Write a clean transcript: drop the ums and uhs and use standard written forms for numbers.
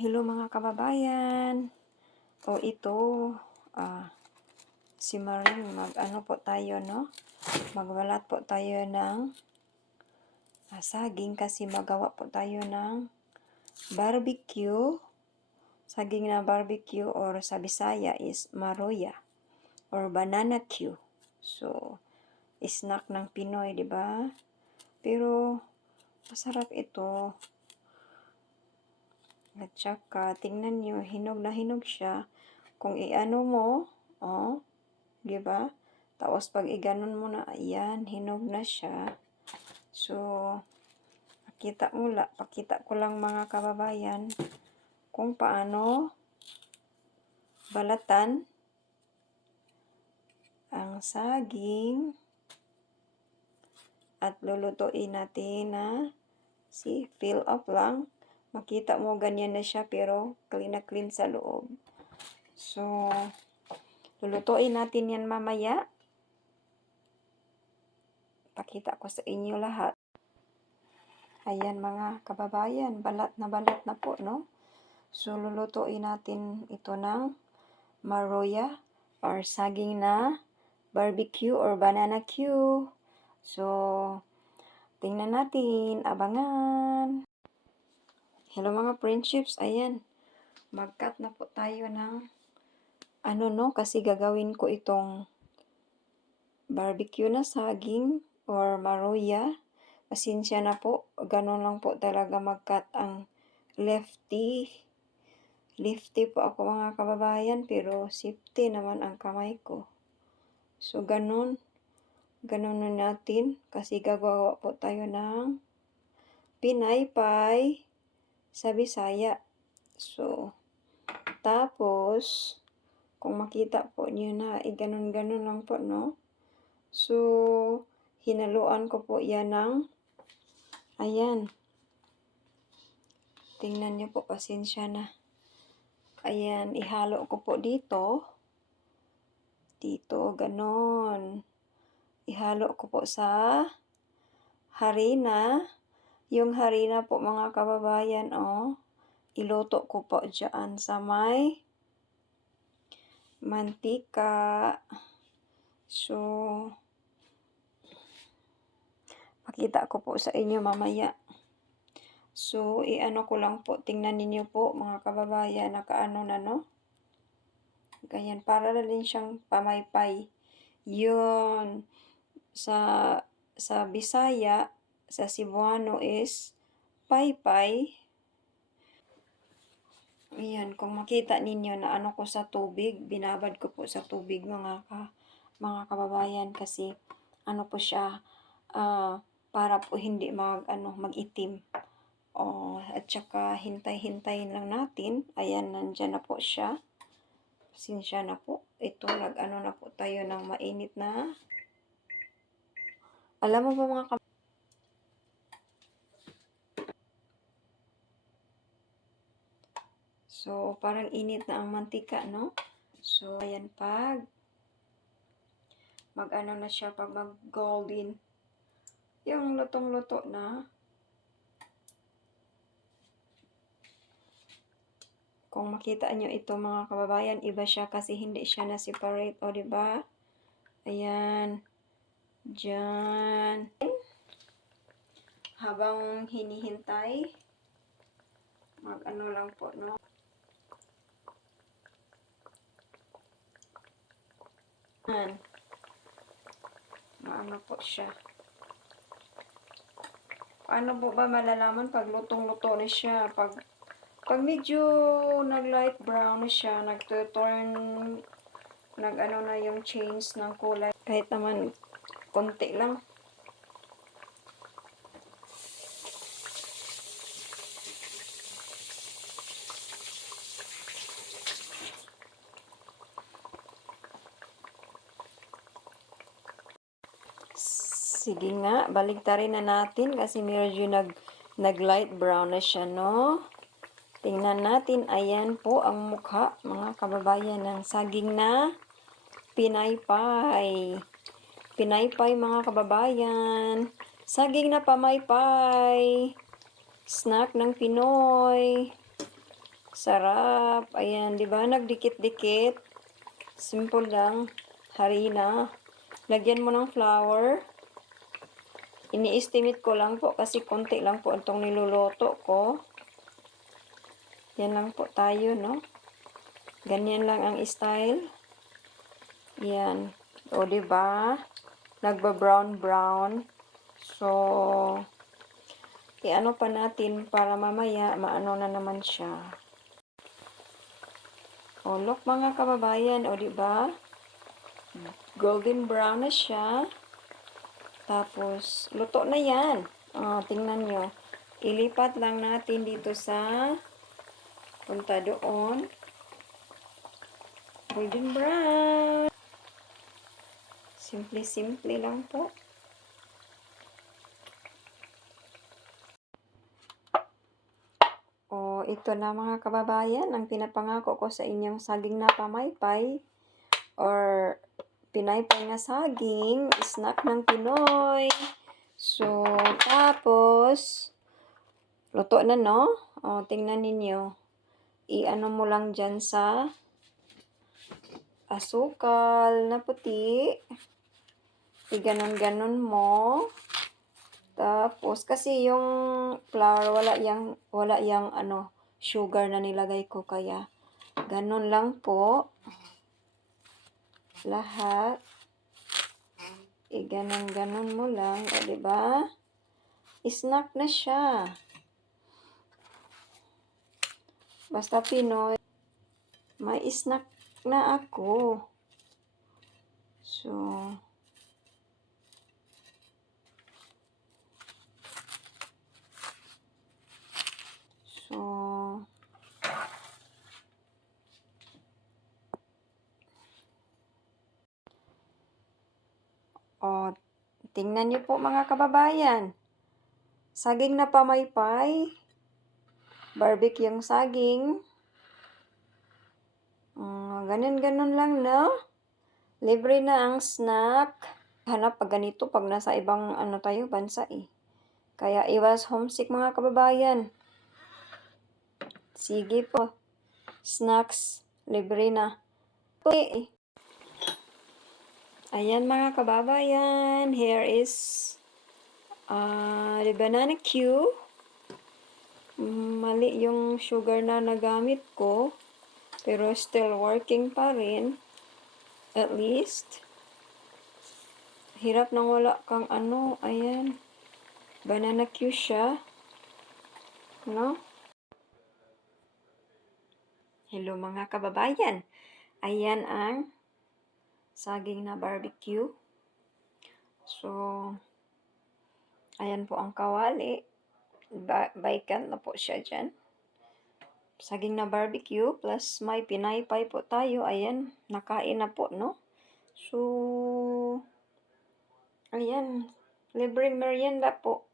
Hello mga kababayan. O ito, si Maring, mag-ano po tayo, no? Magbalat po tayo ng saging kasi magawa po tayo ng barbecue. Saging na barbecue or sa Bisaya is maroya or banana Q. So, snack ng Pinoy, di ba? Pero, masarap ito. At saka, tingnan nyo, hinog na hinog siya. Kung i-ano mo, di ba? Tapos pag i-ganon mo na, ayan, hinog na siya. So, pakita ko lang mga kababayan kung paano balatan ang saging at lulutuin natin na fill up lang. Makita mo ganyan na siya pero clean na clean sa loob. So, lulutuin natin yan mamaya. Pakita ko sa inyo lahat. Ayan mga kababayan, balat na po, no? So, lulutuin natin ito ng maroya or saging na barbecue or banana Q. So, tingnan natin, abangan. Hello mga friendships, ayan. Mag-cut na po tayo ng kasi gagawin ko itong barbecue na saging or maroya. Pasensya na po, ganun lang po talaga mag-cut ang lefty. Lefty po ako mga kababayan, pero safety naman ang kamay ko. So, ganun na natin kasi gagawa po tayo ng pinaypay sa Bisaya. So, tapos, kung makita po niyo na, ganon-ganon lang po, no? So, hinaluan ko po yan ng, ayan. Tingnan niyo po, pasensya na. Ayan, ihalo ko po dito. Dito, ganon. Ihalo ko po sa harina. Yung harina po mga kababayan, iluto ko po dyan sa may mantika. So, pakita ko po sa inyo mamaya. So, i-ano ko lang po, tingnan ninyo po mga kababayan, nakaano na, no? Ganyan, para na din siyang pamaypay. Yun, sa Bisaya, sa Cebuano is paypay. Ayan, kung makita ninyo na ano ko sa tubig, binabad ko po sa tubig mga kababayan kasi ano po siya, para po hindi mag-itim. At saka hintay-hintayin lang natin. Ayan, nandyan na po siya. Pasensya na po. Ito, nag-ano na po tayo ng mainit na. Alam mo ba mga So, parang init na ang mantika, no? So, ayan, pag mag-ano na siya, pag mag-golden, yung lutong-luto na, kung makita nyo ito mga kababayan, iba siya kasi hindi siya na-separate, o diba? Ayan, dyan. Habang hinihintay, mag-ano lang po, no? Maano po siya. Paano po ba malalaman pag lutong-luto na siya? Pag medyo nag-light brown na siya, nag-turn, nag-ano na yung change ng kulay. Kahit naman, konti lang. Sige nga, baligtarin na natin kasi medyo nag-light brown na siya, no? Tingnan natin, ayan po ang mukha, mga kababayan, ng saging na pinaypay. Pinaypay, mga kababayan. Saging na pamaypay. Snack ng Pinoy. Sarap. Ayan, di ba? Nagdikit-dikit. Simple lang. Harina. Lagyan mo ng flour. Ini-estimate ko lang po kasi konti lang po itong niluluto ko. Yan lang po tayo, no? Ganyan lang ang style. Yan. O, diba? Nagba-brown-brown. So, i-ano pa natin para mamaya maano na naman siya. O, look mga kababayan. O, diba? Golden brown na siya. Tapos, luto na yan. O, tingnan nyo. Ilipat lang natin dito sa punta doon. Golden brown. Simple-simple lang po. O, ito na mga kababayan, ang pinapangako ko sa inyong saging na pamaypay or pinaypay na saging, snack ng Pinoy. So, tapos, luto na, no? O, tingnan ninyo. I-ano mo lang dyan sa asukal na puti. I-ganon-ganon mo. Tapos, kasi yung flour, wala yang ano, sugar na nilagay ko, kaya ganon lang po. Lahat. I-ganon-ganon mo lang, o diba? Snack na siya. Basta Pinoy, may snack na ako. So, o, tingnan niyo po mga kababayan. Saging na pamaypay. Barbecue yung saging. Ganun-ganun lang, no? Libre na ang snack. Hanap pag ganito pag nasa ibang ano tayo, bansa eh. Kaya iwas homesick mga kababayan. Sige po. Snacks, libre na. Ayan mga kababayan. Here is the banana Q. Mali yung sugar na nagamit ko. Pero still working pa rin. At least. Hirap nang wala kang ano. Ayan. Banana Q siya. No? Hello mga kababayan. Ayan ang saging na barbecue. So, ayan po ang kawali. Bacon na po siya dyan. Saging na barbecue plus may pinaypay po tayo. Ayan, nakain na po, no? So, ayan, libreng merienda po.